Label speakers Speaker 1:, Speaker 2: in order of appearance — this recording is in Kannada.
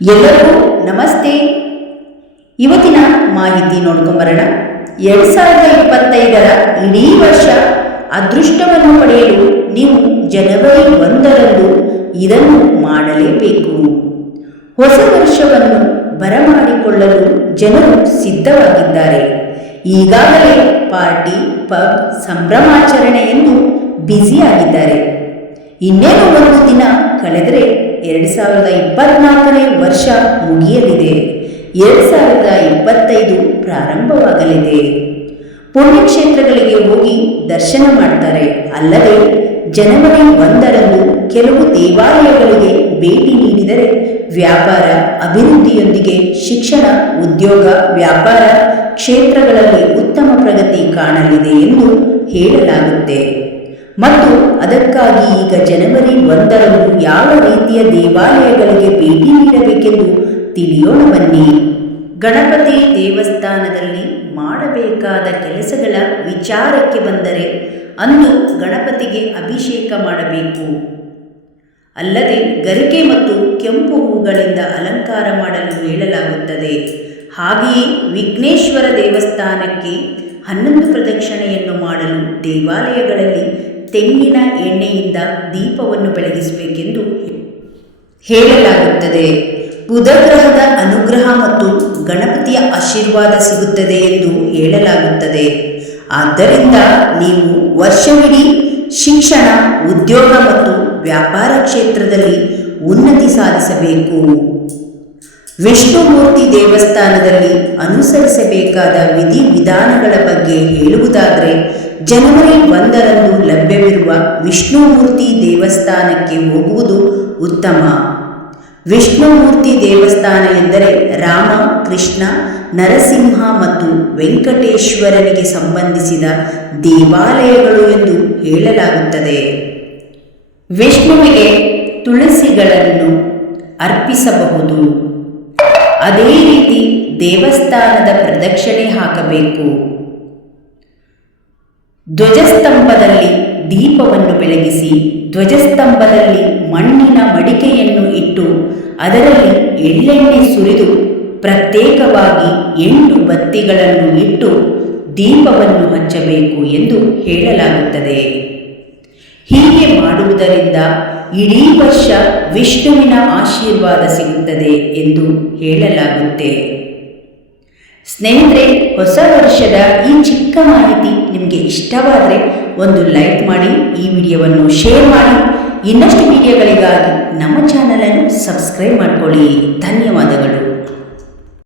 Speaker 1: ಎಲ್ಲರಿಗೂ ನಮಸ್ತೆ. ಇವತ್ತಿನ ಮಾಹಿತಿ ನೋಡ್ಕೊಂಬರೋಣ. ಎರಡು ಸಾವಿರದ ಇಪ್ಪತ್ತೈದರ ಇಡೀ ವರ್ಷ ಅದೃಷ್ಟವನ್ನು ಪಡೆಯಲು ನೀವು ಜನವರಿ ಒಂದರಂದು ಇದನ್ನು ಮಾಡಲೇಬೇಕು. ಹೊಸ ವರ್ಷವನ್ನು ಬರಮಾಡಿಕೊಳ್ಳಲು ಜನರು ಸಿದ್ಧವಾಗಿದ್ದಾರೆ. ಈಗಾಗಲೇ ಪಾರ್ಟಿ, ಪಬ್, ಸಂಭ್ರಮಾಚರಣೆಯನ್ನು ಬ್ಯುಸಿಯಾಗಿದ್ದಾರೆ. ಇನ್ನೇನು ಒಂದು ದಿನ ಕಳೆದರೆ ಎರಡು ಸಾವಿರದ ಇಪ್ಪತ್ನಾಲ್ಕನೇ ವರ್ಷ ಮುಗಿಯಲಿದೆ. ಎರಡು ಸಾವಿರದ ಇಪ್ಪತ್ತೈದು ಪ್ರಾರಂಭವಾಗಲಿದೆ. ಪುಣ್ಯಕ್ಷೇತ್ರಗಳಿಗೆ ಹೋಗಿ ದರ್ಶನ ಮಾಡ್ತಾರೆ. ಅಲ್ಲದೆ ಜನವರಿ ಒಂದರಂದು ಕೆಲವು ದೇವಾಲಯಗಳಿಗೆ ಭೇಟಿ ನೀಡಿದರೆ ವ್ಯಾಪಾರ, ಅಭಿವೃದ್ಧಿಯೊಂದಿಗೆ ಶಿಕ್ಷಣ, ಉದ್ಯೋಗ, ವ್ಯಾಪಾರ ಕ್ಷೇತ್ರಗಳಲ್ಲಿ ಉತ್ತಮ ಪ್ರಗತಿ ಕಾಣಲಿದೆ ಎಂದು ಹೇಳಲಾಗುತ್ತೆ. ಮತ್ತು ಅದಕ್ಕಾಗಿ ಈಗ ಜನವರಿ ಒಂದರಂದು ಯಾವ ರೀತಿಯ ದೇವಾಲಯಗಳಿಗೆ ಭೇಟಿ ನೀಡಬೇಕೆಂದು ತಿಳಿಯೋಣ ಬನ್ನಿ ಗಣಪತಿ ದೇವಸ್ಥಾನದಲ್ಲಿ ಮಾಡಬೇಕಾದ ಕೆಲಸಗಳ ವಿಚಾರಕ್ಕೆ ಬಂದರೆ ಅಂದು ಗಣಪತಿಗೆ ಅಭಿಷೇಕ ಮಾಡಬೇಕು. ಅಲ್ಲದೆ ಗರಿಕೆ ಮತ್ತು ಕೆಂಪು ಹೂಗಳಿಂದ ಅಲಂಕಾರ ಮಾಡಲು ಹೇಳಲಾಗುತ್ತದೆ. ಹಾಗೆಯೇ ವಿಘ್ನೇಶ್ವರ ದೇವಸ್ಥಾನಕ್ಕೆ ಹನ್ನೊಂದು ಪ್ರದಕ್ಷಿಣೆಯನ್ನು ಮಾಡಲು ದೇವಾಲಯಗಳಲ್ಲಿ ತೆಂಗಿನ ಎಣ್ಣೆಯಿಂದ ದೀಪವನ್ನು ಬೆಳಗಿಸಬೇಕೆಂದು ಹೇಳಲಾಗುತ್ತದೆ. ಬುಧ ಗ್ರಹದ ಅನುಗ್ರಹ ಮತ್ತು ಗಣಪತಿಯ ಆಶೀರ್ವಾದ ಸಿಗುತ್ತದೆ ಎಂದು ಹೇಳಲಾಗುತ್ತದೆ. ಆದ್ದರಿಂದ ನೀವು ವರ್ಷವಿಡೀ ಶಿಕ್ಷಣ, ಉದ್ಯೋಗ ಮತ್ತು ವ್ಯಾಪಾರ ಕ್ಷೇತ್ರದಲ್ಲಿ ಉನ್ನತಿ ಸಾಧಿಸಬೇಕು. ವಿಷ್ಣುಮೂರ್ತಿ ದೇವಸ್ಥಾನದಲ್ಲಿ ಅನುಸರಿಸಬೇಕಾದ ವಿಧಿ ವಿಧಾನಗಳ ಬಗ್ಗೆ ಹೇಳುವುದಾದರೆ, ಜನವರಿ ಒಂದರಂದು ಲಭ್ಯವಿರುವ ವಿಷ್ಣುಮೂರ್ತಿ ದೇವಸ್ಥಾನಕ್ಕೆ ಹೋಗುವುದು ಉತ್ತಮ. ವಿಷ್ಣುಮೂರ್ತಿ ದೇವಸ್ಥಾನ ಎಂದರೆ ರಾಮ, ಕೃಷ್ಣ, ನರಸಿಂಹ ಮತ್ತು ವೆಂಕಟೇಶ್ವರನಿಗೆ ಸಂಬಂಧಿಸಿದ ದೇವಾಲಯಗಳು ಎಂದು ಹೇಳಲಾಗುತ್ತದೆ. ವಿಷ್ಣುವಿಗೆ ತುಳಸಿಗಳನ್ನು ಅರ್ಪಿಸಬಹುದು. ಅದೇ ರೀತಿ ದೇವಸ್ಥಾನದ ಪ್ರದಕ್ಷಿಣೆ ಹಾಕಬೇಕು. ಧ್ವಜಸ್ತಂಭದಲ್ಲಿ ದೀಪವನ್ನು ಬೆಳಗಿಸಿ ಧ್ವಜಸ್ತಂಭದಲ್ಲಿ ಮಣ್ಣಿನ ಮಡಿಕೆಯನ್ನು ಇಟ್ಟು ಅದರಲ್ಲಿ ಎಳ್ಳೆಣ್ಣೆ ಸುರಿದು ಪ್ರತ್ಯೇಕವಾಗಿ ಎಂಟು ಬತ್ತಿಗಳನ್ನು ಇಟ್ಟು ದೀಪವನ್ನು ಹಚ್ಚಬೇಕು ಎಂದು ಹೇಳಲಾಗುತ್ತದೆ. ಹೀಗೆ ಮಾಡುವುದರಿಂದ ಇಡೀ ವರ್ಷ ವಿಷ್ಣುವಿನ ಆಶೀರ್ವಾದ ಸಿಗುತ್ತದೆ ಎಂದು ಹೇಳಲಾಗುತ್ತೆ. ಸ್ನೇಹಿತರೆ, ಹೊಸ ವರ್ಷದ ಈ ಚಿಕ್ಕ ಮಾಹಿತಿ ನಿಮಗೆ ಇಷ್ಟವಾದರೆ ಒಂದು ಲೈಕ್ ಮಾಡಿ, ಈ ವಿಡಿಯೋವನ್ನು ಶೇರ್ ಮಾಡಿ. ಇನ್ನಷ್ಟು ವಿಡಿಯೋಗಳಿಗಾಗಿ ನಮ್ಮ ಚಾನಲನ್ನು ಸಬ್ಸ್ಕ್ರೈಬ್ ಮಾಡಿಕೊಳ್ಳಿ. ಧನ್ಯವಾದ